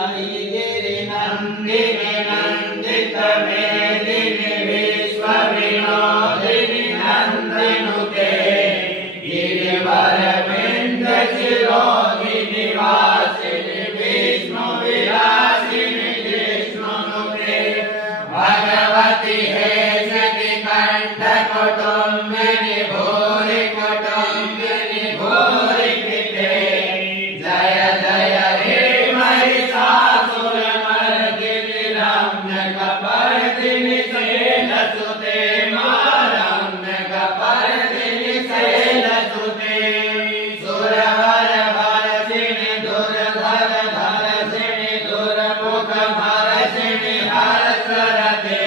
नंदिनी नंदित मेदिनी विश्वविनोदिनी नंदिनुते गिरिवर विंद शिरोधिनी वासिनी विष्णु विलासिनी जिष्णुनुते भगवती हे सखी कंठ कुटुंबिनी भूरि कुटुंबिनी भूरि कृते जय जय हे महिषासुरमर्दिनी रम्यकपर्दिनी शैलसुते रम्यकपर्दिनी शैलसुते सुरवरभरसिणि दुर्धर धरसिणि दुर्मुखमरसिणि हरसरते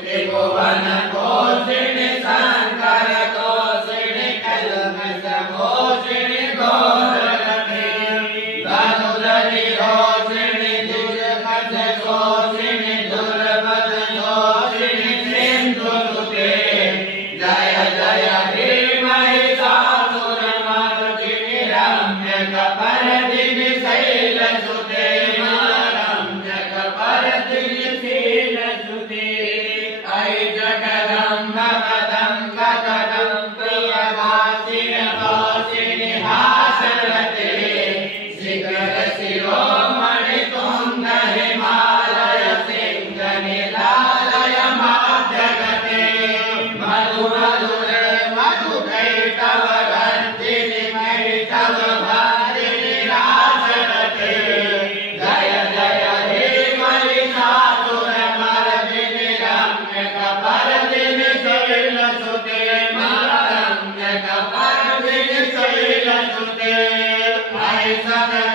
त्रिभुवनकोशिनि शङ्करतोषिणि कल्मषमोषिणि घोररते धनुधनिरोषिणि दुर्मदशोषिणि दुर्मदशोषिणि सिन्धुनुते जय जय हे महिषासुरमर्दिनि रम्यकपर्दिनि शैलसुते रम्यकपर्दिनि शैलसुते ऐ जगदम्ब कदम्ब कदम्ब प्रियवासिनि वासिनि हासरते शिखर शिरोमणि तुंग हिमालय सिंह निलालय माध्यगते मधु मधुरे मधु कैटव गर्जिनि कैटव भारिणि राजरते जय जय हे महिषासुरमर्दिनि रम्यकपर्दिनि शैलसुते रम्यकपर्दिनि शैलसुते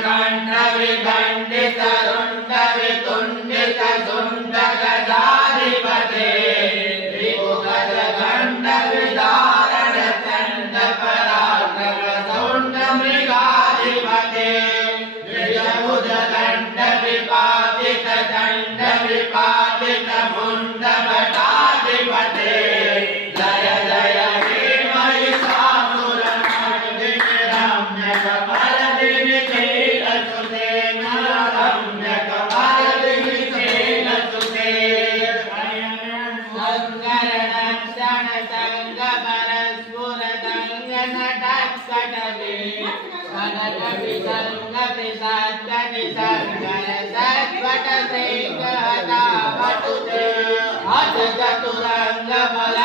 कंठ विखंडित रुंड वितुंडित सुंड गजाधिपते त्रिभुज खंड विदारण चंड पराक्रम सुंड मृगाधिपते द्विजभुज दंड विपातित दंड विपातित मुंड भटाधिपते जय जय हे महिषासुरमर्दिनि रम्यकपर्दिनि शैलसुते रम्यकपर्दिनि शैलसुते संगरणक्षण संग परस्फुर दंग नटकटवे कनक विसंग प्रसाद निसंगर सत्वट सिंह हता वटुते हत चतुरंग बल